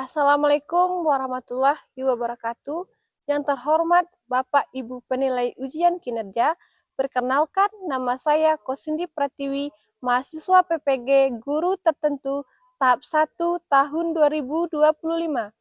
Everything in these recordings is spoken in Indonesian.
Assalamualaikum warahmatullahi wabarakatuh. Yang terhormat Bapak Ibu penilai ujian kinerja, perkenalkan nama saya Kosindi Pratiwi, mahasiswa PPG Guru Tertentu tahap 1 tahun 2025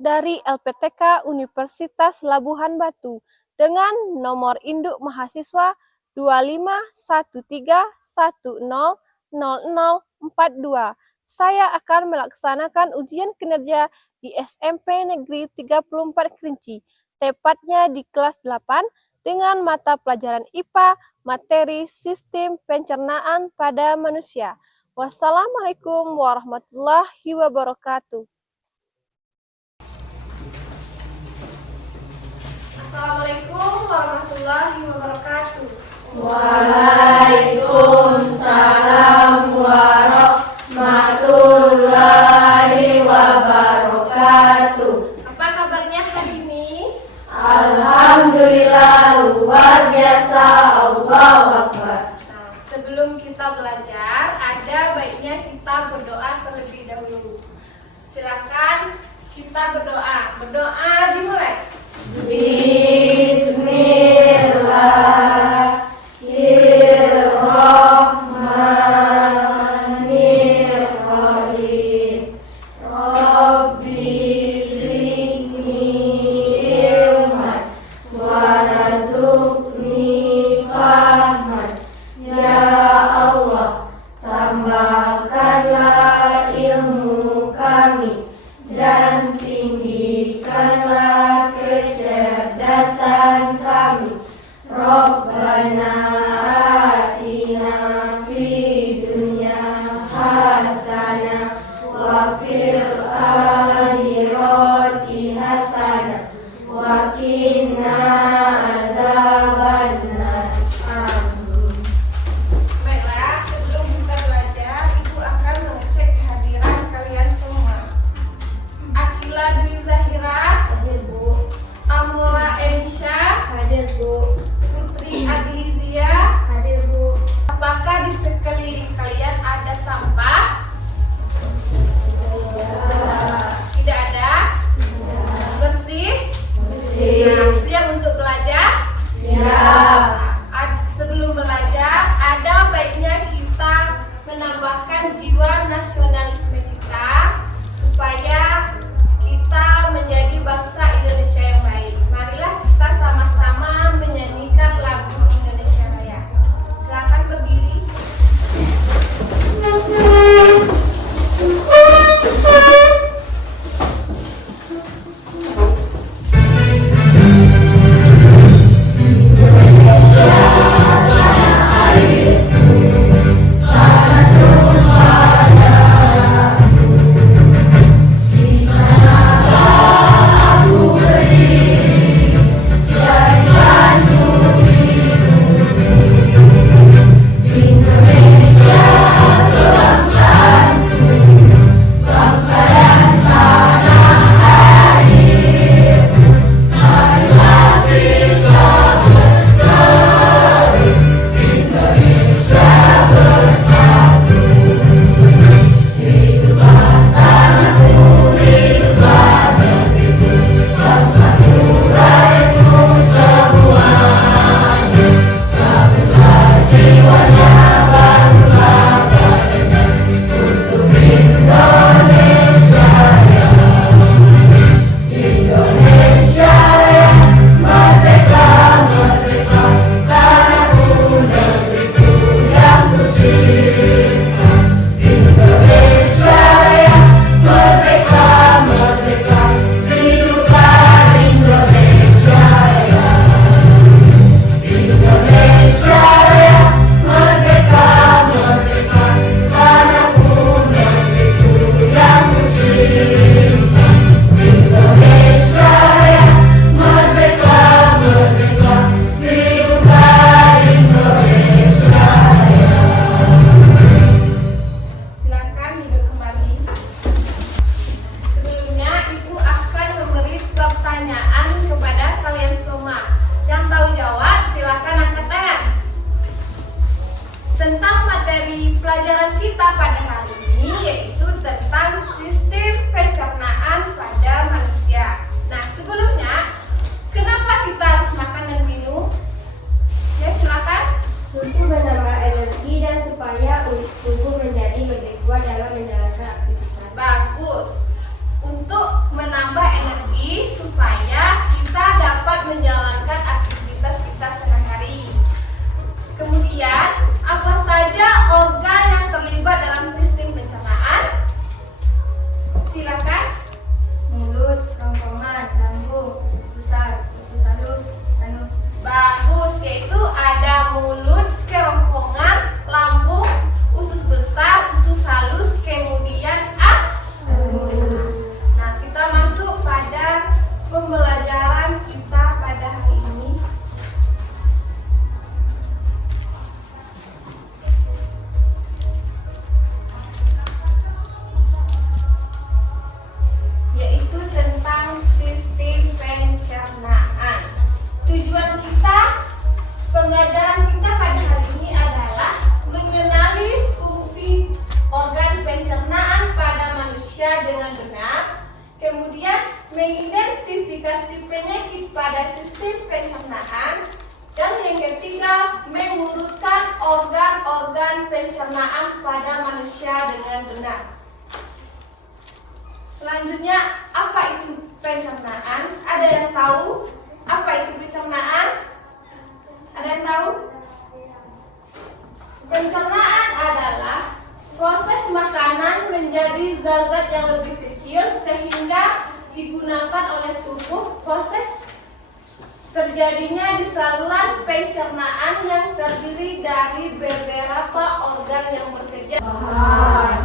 dari LPTK Universitas Labuhan Batu dengan nomor induk mahasiswa 2513100042. Saya akan melaksanakan ujian kinerja di SMP Negeri 34 Kerinci, tepatnya di kelas 8 dengan mata pelajaran IPA, materi Sistem Pencernaan pada Manusia. Wassalamualaikum warahmatullahi wabarakatuh. Assalamualaikum warahmatullahi wabarakatuh. Waalaikumsalam warahmatullahi wabarakatuh. Apa kabarnya hari ini? Alhamdulillah luar biasa, Allahu Akbar. Nah, sebelum kita belajar, ada baiknya kita berdoa terlebih dahulu. Silakan kita berdoa. Berdoa dimulai. Bismillahirrahmanirrahim. Rabbi zidni ilman warzuqni fahman. Ya Allah, tambahkanlah ilmu kami dan tinggikanlah kecerdasan kami. Rabbana atina fid dunya hasanah wa fil akhirati hasanah wa qina azabannar. Amin. Baiklah, sebelum kita belajar, Ibu akan mengecek kehadiran kalian semua. Akila Dwi Zahira, Hadir Bu. Amora Elisha, Hadir Bu. Putri Adlizia. Hadir Bu. Apakah di sekeliling kalian ada sampah? Ya. mengidentifikasi penyakit pada sistem pencernaan. Dan yang ketiga, mengurutkan organ-organ pencernaan pada manusia dengan benar. Selanjutnya, apa itu pencernaan? Ada yang tahu apa itu pencernaan? Ada yang tahu? Pencernaan adalah proses makanan menjadi zat-zat yang lebih kecil sehingga digunakan oleh tubuh. Proses terjadinya di saluran pencernaan yang terdiri dari beberapa organ yang bekerja.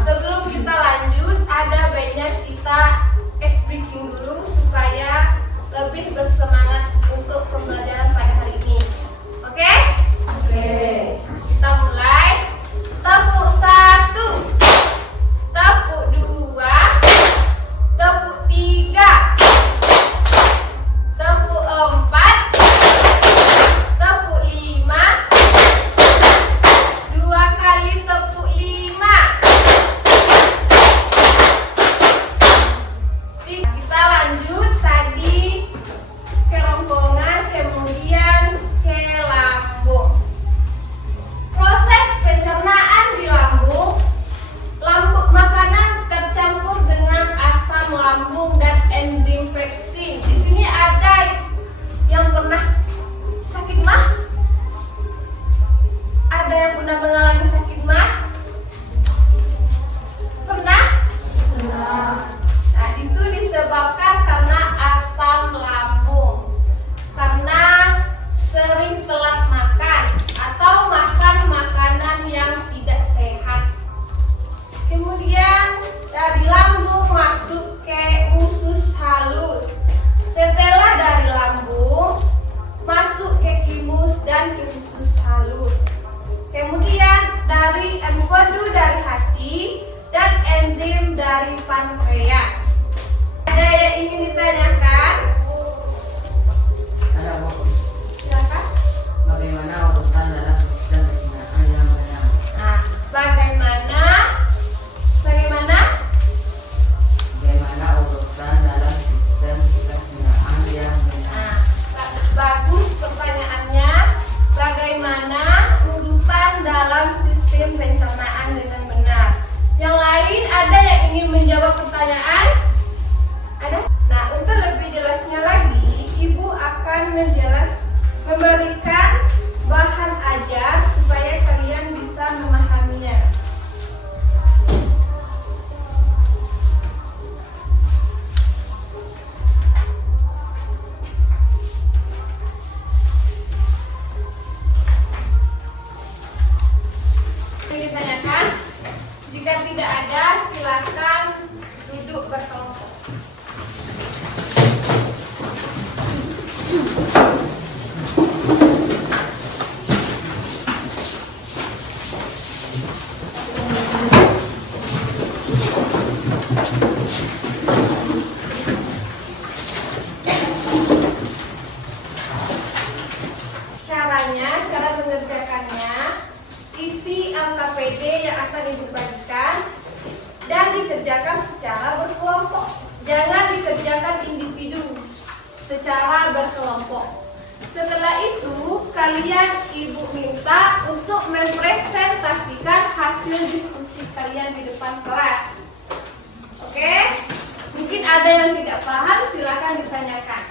Sebelum kita lanjut, ada baiknya kita speaking dulu supaya lebih bersemangat untuk pembelajaran pada hari ini. Oke? Kita mulai. Tepuk 1, tepuk 2, tepuk 3, tepuk 4, tepuk 5, 2 kali tepuk 5. Kita lanjut tadi ke ronggongan, kemudian ke lambung. Proses pencernaan di lambung, makanan tercampur dengan asam lambung dan enzim pepsin. Di sini ada yang pernah sakit mah? Ada yang pernah mengalami sakit mah? Pernah? Nah, itu disebabkan karena asam lambung. Karena sering telat makan atau makan makanan yang tidak sehat. Kemudian dari lambung masuk ke usus halus. Setelah dari lambung masuk ke thymus dan ke usus halus. Kemudian dari empedu dari hati dan enzim dari pankreas. Ada yang ingin ditanyakan? Ada Bu. Silakan. Bagaimana urutan dalam sistem pencernaan yang benar? Nah, bagaimana Urutan dalam sistem pencernaan yang benar? Bagus pertanyaannya. Bagaimana urutan dalam sistem pencernaan dengan benar? Yang lain ada yang ingin menjawab pertanyaan? Ada? Nah, untuk lebih jelasnya lagi, Ibu akan memberikan bahan ajar supaya kalian bisa memahaminya. Ditanyakan? Jika tidak ada, silakan duduk berkelompok. Cara mengerjakannya, isi angka PD yang akan Ibu bagikan dan dikerjakan secara berkelompok. Jangan dikerjakan individu, secara berkelompok. Setelah itu, kalian Ibu minta untuk mempresentasikan hasil diskusi kalian di depan kelas. Oke? Mungkin ada yang tidak paham, silakan ditanyakan.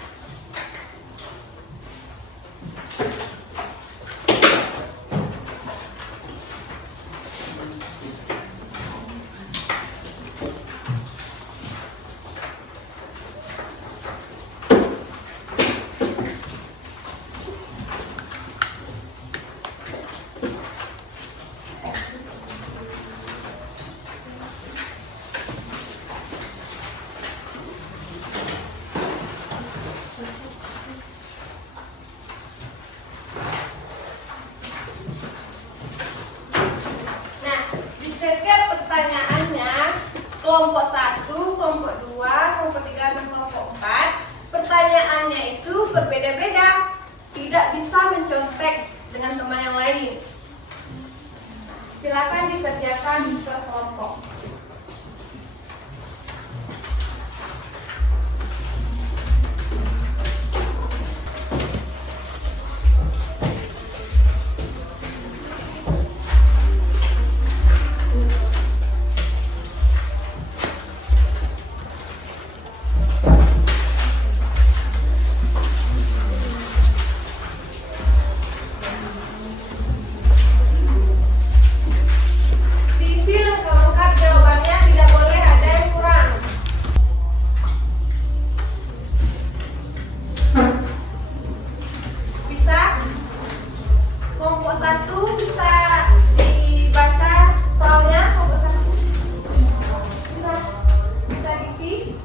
konsentrasi.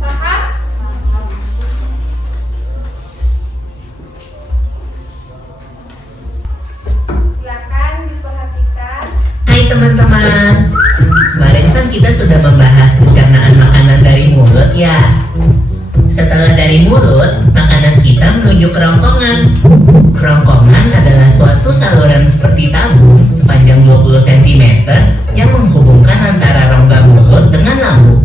Paham? Silakan diperhatikan. Hai teman-teman, kemarin kan kita sudah membahas pencernaan makanan dari mulut ya. Setelah dari mulut, makanan kita menuju kerongkongan. Kerongkongan adalah suatu saluran seperti tabung sepanjang 20 cm yang menghubungkan antara rongga mulut dengan lambung.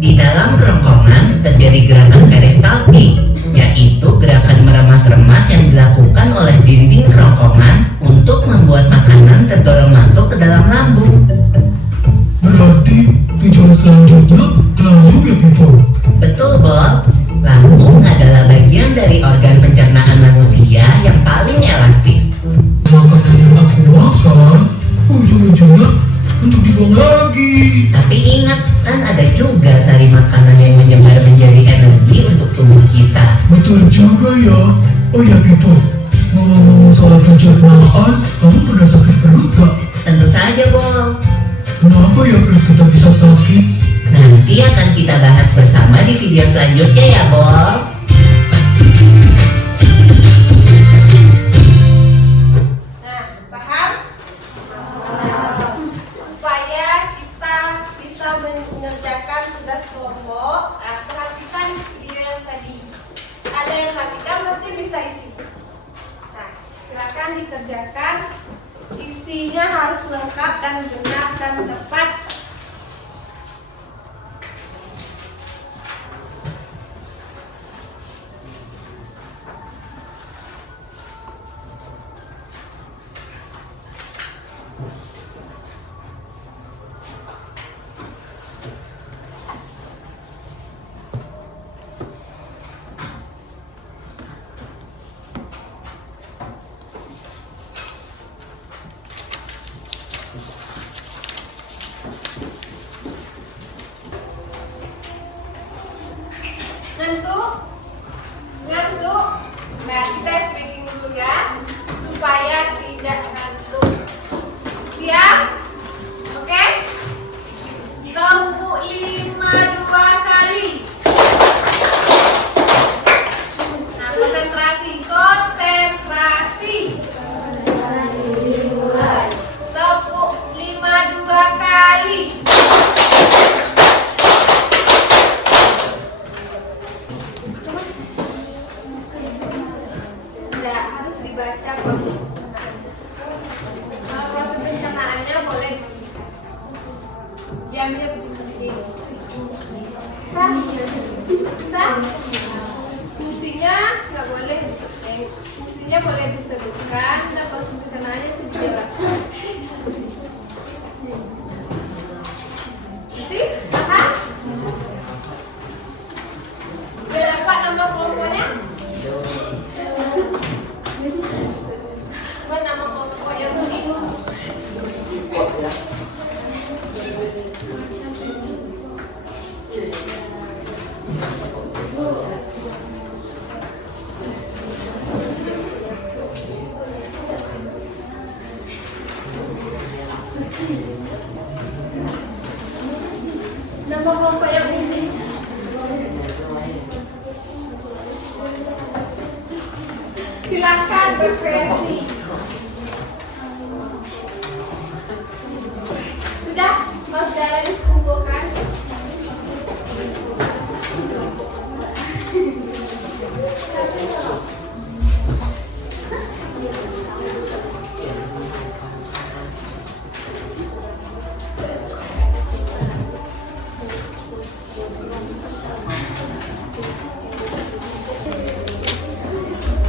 Di dalam kerongkongan terjadi gerakan peristaltik, yaitu gerakan meremas-remas yang dilakukan oleh dinding kerongkongan untuk membuat makanan terdorong masuk ke dalam lambung. Berarti tujuan selanjutnya lambung ya people. Betul, Bol. Lambung adalah bagian dari organ pencernaan manusia yang paling elastis. Makanan yang aku makan, ujung-ujungnya untuk dibuang lagi. Tapi ingat, kan ada juga sari makanan yang menyebar menjadi energi untuk tubuh kita. Betul juga ya. Oh ya people, ngomong-ngomong soal pencernaan, kamu pernah sakit perut gak? Tentu saja, Bol. Kenapa ya perut kita bisa sakit? Nanti akan kita bahas bersama di video selanjutnya ya, Bol. Nah, paham? Supaya kita bisa mengerjakan tugas kelompok, nah, perhatikan video yang tadi. Ada yang perhatikan pasti bisa isi. Nah, silakan dikerjakan. Isinya harus lengkap dan benar dan tepat. Ngantuk. Nah, kita speaking dulu ya, supaya tidak ngantuk. Siap? Oke? Tempuh 5 2 kali. Nah, konsentrasi. Tempuh 5 2 kali. Harus dibaca proses pencernaannya, boleh di sini. Diambil bisa fungsinya nggak boleh, fungsinya boleh disebutkan dan proses pencernaannya itu dijelaskan. Jadi paham? Udah dapat nama kelompoknya? Nama kelompok yang ini. Nama kelompok yang ini. Silakan berkreasi. Sudah, mau jalan dikumpulkan.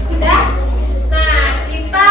Sudah? Nah, kita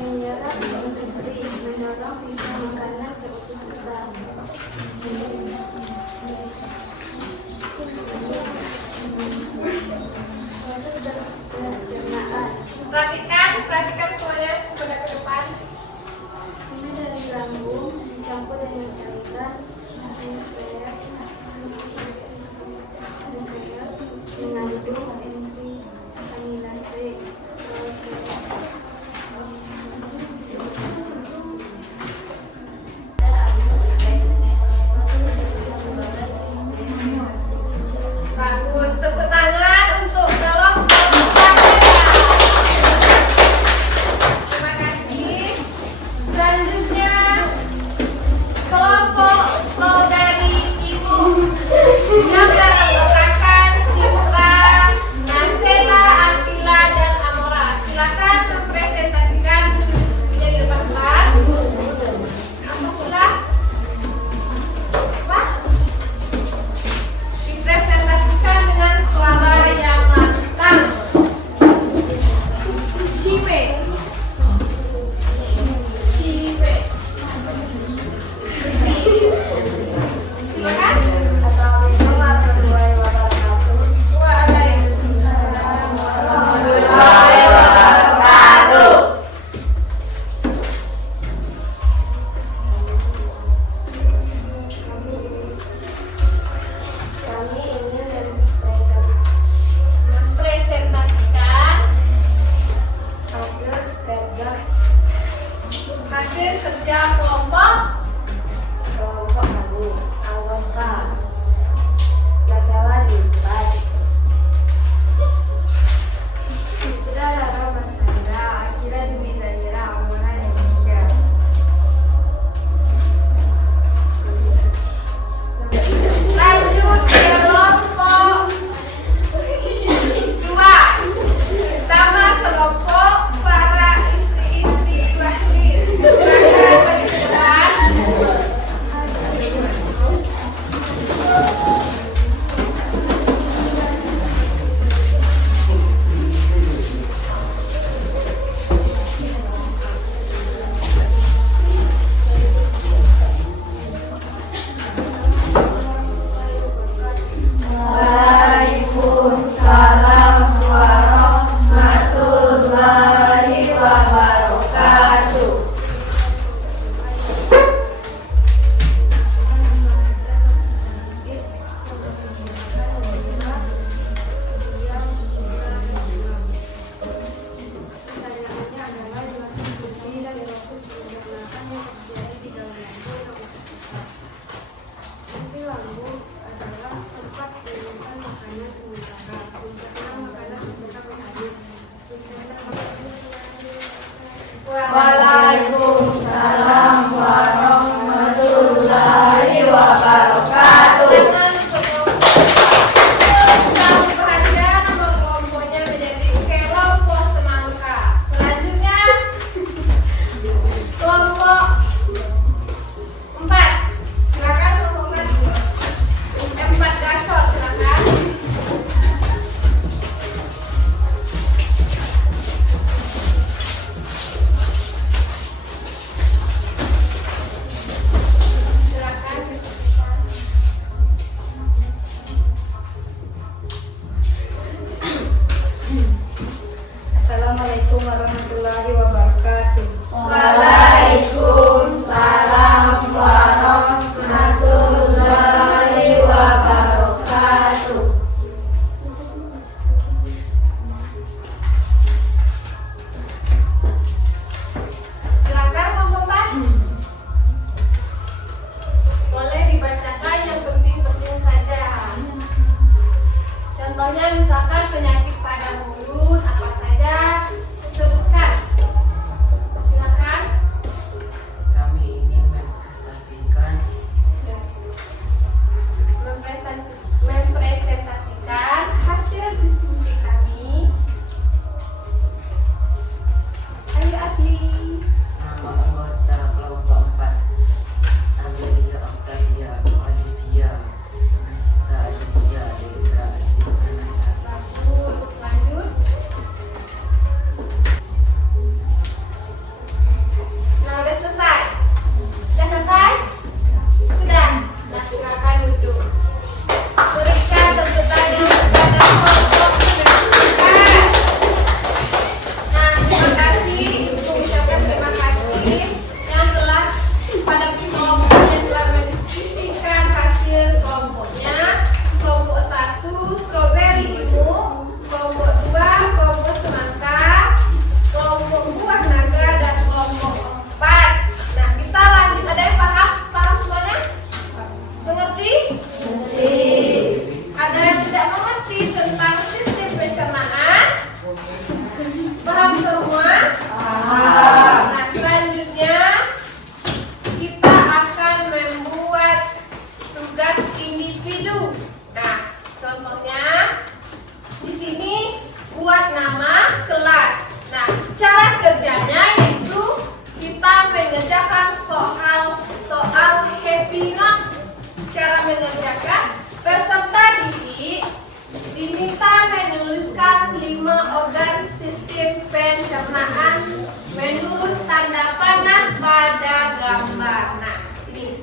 menyerap nutrisi, mendorong sisa makanan ke usus besar. Proses pencernaan. Perhatikan semuanya pada ke depan. Sungai dari lambung dicampur dengan cairan pankreas mengandung enzim aminase. Bagus, tepuk tangan untuk kelompok. Terima kasih. Selanjutnya kelompok strawberry ibu yang beranggotakan Citra, pencernaan menurut tanda panah pada gambar. Nah, sini.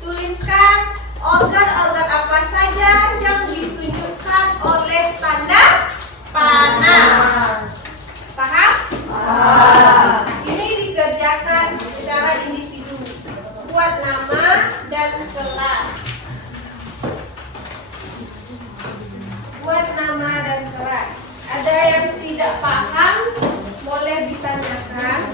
Tuliskan organ-organ apa saja yang ditunjukkan oleh tanda panah. Paham? Nah, ini dikerjakan secara individu. Buat nama dan kelas. Buat nama dan kelas. Ada yang tidak paham, boleh ditanyakan.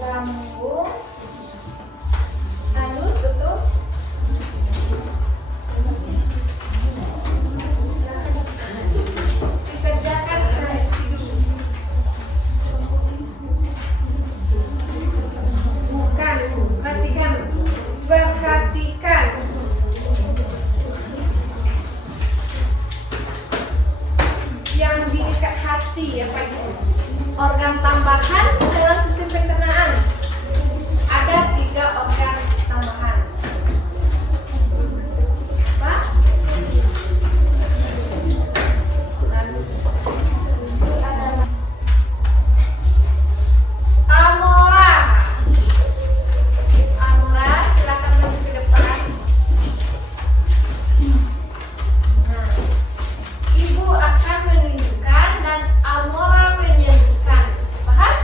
Lambung, anus, betul? Dikerjakan secara individu. Bukan, perhatikan. Perhatikan. Yang di dekat hati ya Pak. Organ tambahan dalam sistem pencernaan. Ada 3 organ tambahan. Apa? Amora. Amora, silakan maju ke depan. Nah, Ibu akan menunjukkan dan Amora menyebutkan. Paham?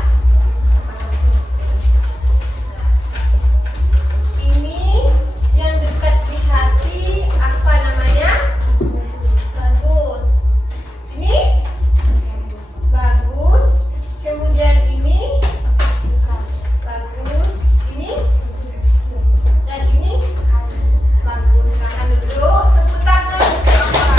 Ini yang dekat di hati apa namanya? Bagus. Ini bagus. Kemudian ini bagus. Ini dan ini bagus. Silakan duduk. Tepuk tangan untuk Amora.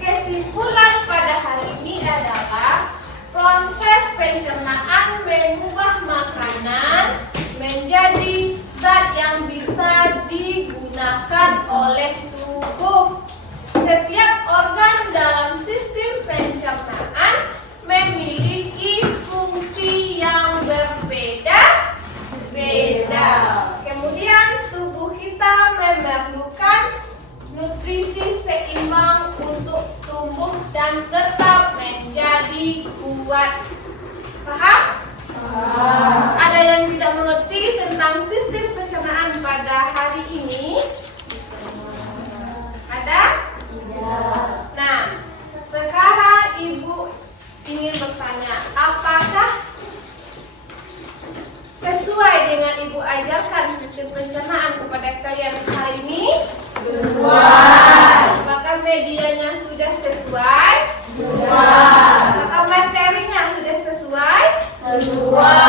Kesimpulan pada hari ini adalah proses pencernaan mengubah makanan menjadi zat yang bisa digunakan oleh tubuh. Setiap organ dalam sistem pencernaan memiliki fungsi yang berbeda-beda. Kemudian tubuh kita memerlukan nutrisi seimbang untuk tumbuh dan tetap menjadi kuat. Paham? Ada yang tidak mengerti tentang sistem pencernaan pada hari ini? Ada? Nah, sekarang Ibu ingin bertanya, apakah sesuai dengan Ibu ajarkan sistem pencernaan kepada kalian hari ini? Sesuai. Apakah medianya sudah sesuai? Sesuai. Apakah materinya sudah sesuai? Sesuai.